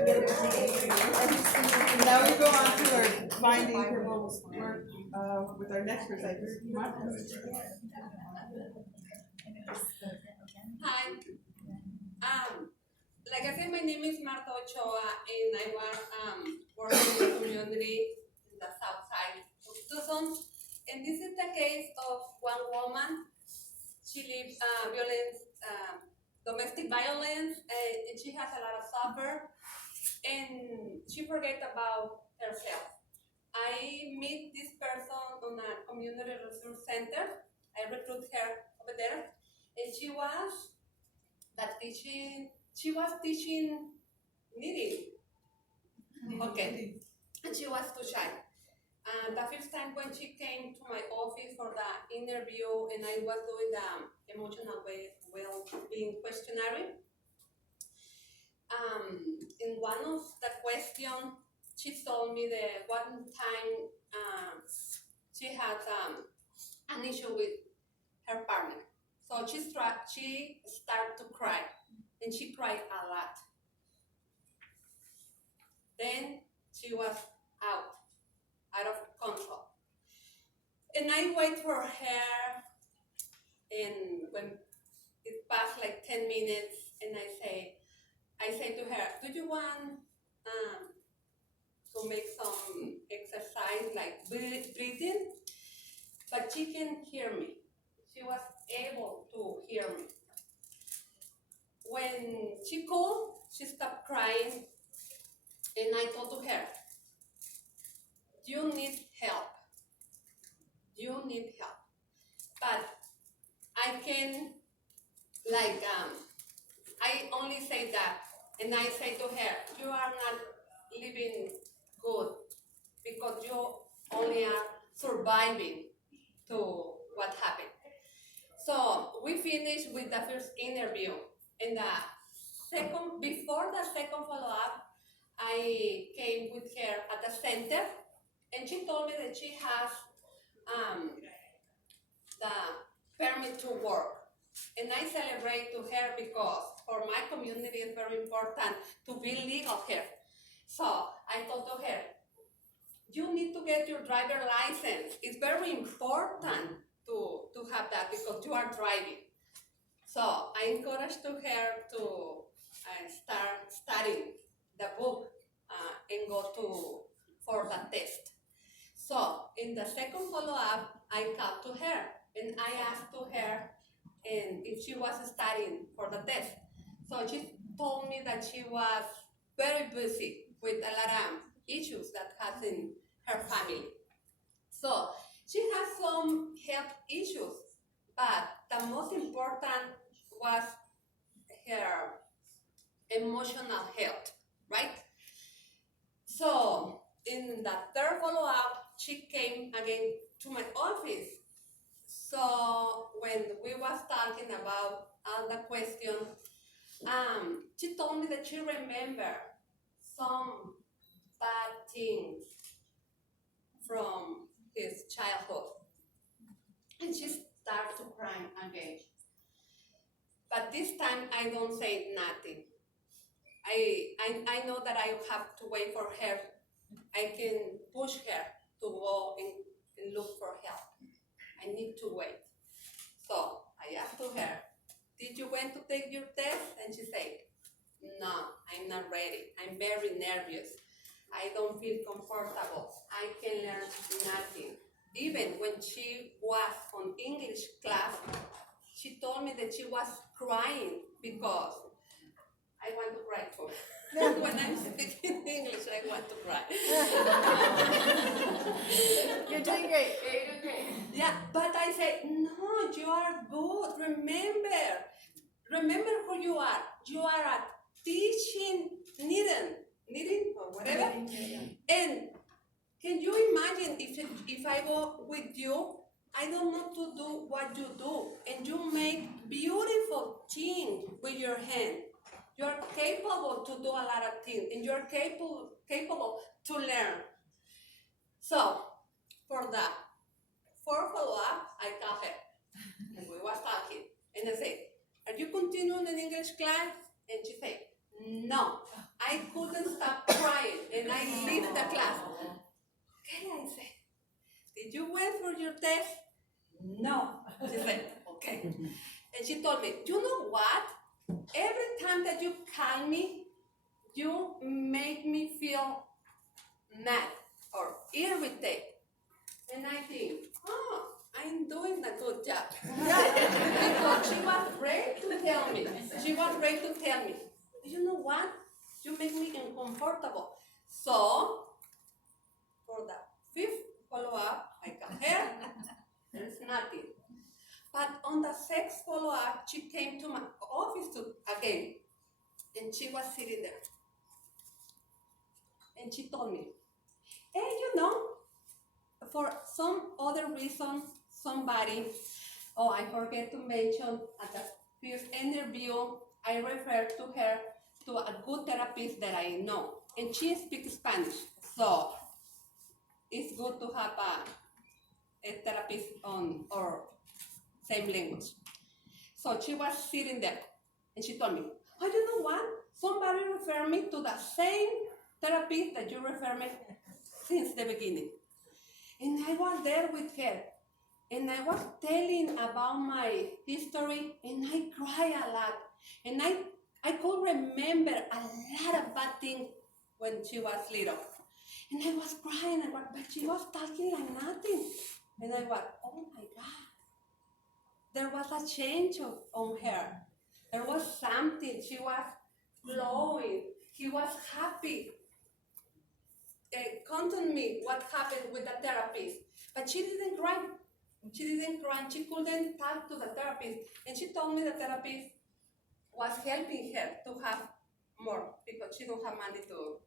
Now we go on to our finding her moments work with our next presenter. Hi. Like I said, my name is Marta Ochoa, and I was working in the community in the south side of Tucson. And this is the case of one woman. She lives domestic violence, and she has a lot of suffer, and she forget about herself. I meet this person on a community resource center. I recruit her over there, and she was teaching knitting. Okay, and she was too shy. The first time when she came to my office for the interview, and I was doing the emotional well-being questionnaire, in one of the questions, she told me that one time she had an issue with her partner. So she started to cry, and she cried a lot. Then she was out of control. And I wait for her, and when it passed like 10 minutes, and I say to her, do you want to make some exercise like breathing? But she can hear me. She was able to hear me. When she called, she stopped crying, and I told to her, you need help. You need help. But I can, I only say that, and I say to her, you are not living good because you only are surviving to what happened. So we finished with the first interview, and before the second follow-up, I came with her at the center, and she told me that she has the permit to work. And I celebrate to her because for my community it's very important to be legal here. So I told to her, you need to get your driver license. It's very important to have that because you are driving. So I encouraged to her to start studying the book and go for the test. So in the second follow-up, I called to her and I asked to her and if she was studying for the test. So she told me that she was very busy with a lot of issues that has in her family. So she has some health issues, but the most important was her emotional health, right? So in the third follow-up, she came again to my office. So when we was talking about all the questions, she told me that she remembered some bad things from his childhood. And she started to cry again. But this time I don't say nothing. I know that I have to wait for her. I can push her to go and look for help. I need to wait. So I asked to her, did you want to take your test? And she said, no, I'm not ready. I'm very nervous. I don't feel comfortable. I can learn nothing. Even when she was on English class, she told me that she was crying because I want to cry for her. When I'm speaking English, I want to cry. You're doing great. You're doing great. Yeah, but I say, no, you are good. Remember who you are. You are a teaching knitting or whatever. And can you imagine if I go with you, I don't know to do what you do, and you make beautiful things with your hand. You're capable to do a lot of things, and you're capable to learn. So, for the fourth follow-up, I call her, and we was talking, and I say, are you continuing in English class? And she said, no, I couldn't stop crying, and I left the class. Okay, I said, did you wait for your test? No. She said, okay. And she told me, you know what? Every time that you call me, you make me feel mad or irritated. And I think, oh, I'm doing a good job. Because she was ready to tell me. She was ready to tell me, you know what? You make me uncomfortable. So, for the fifth follow-up, I got her. There's nothing. But on the sixth follow-up, she came to my office again. And she was sitting there. And she told me, hey, you know, for some other reason, somebody, I forget to mention at the first interview, I referred to her to a good therapist that I know. And she speaks Spanish. So it's good to have a therapist on our same language. So she was sitting there and she told me, oh, you know what? Somebody referred me to the same therapist that you referred me since the beginning. And I was there with her. And I was telling about my history and I cried a lot. And I could remember a lot of bad things when she was little. And I was crying, but she was talking like nothing. And I was, oh my God. There was a change on her. There was something. She was glowing. She was happy. Contact me what happened with the therapist. But she didn't cry. She didn't cry. She couldn't talk to the therapist. And she told me the therapist was helping her to have more because she don't have money to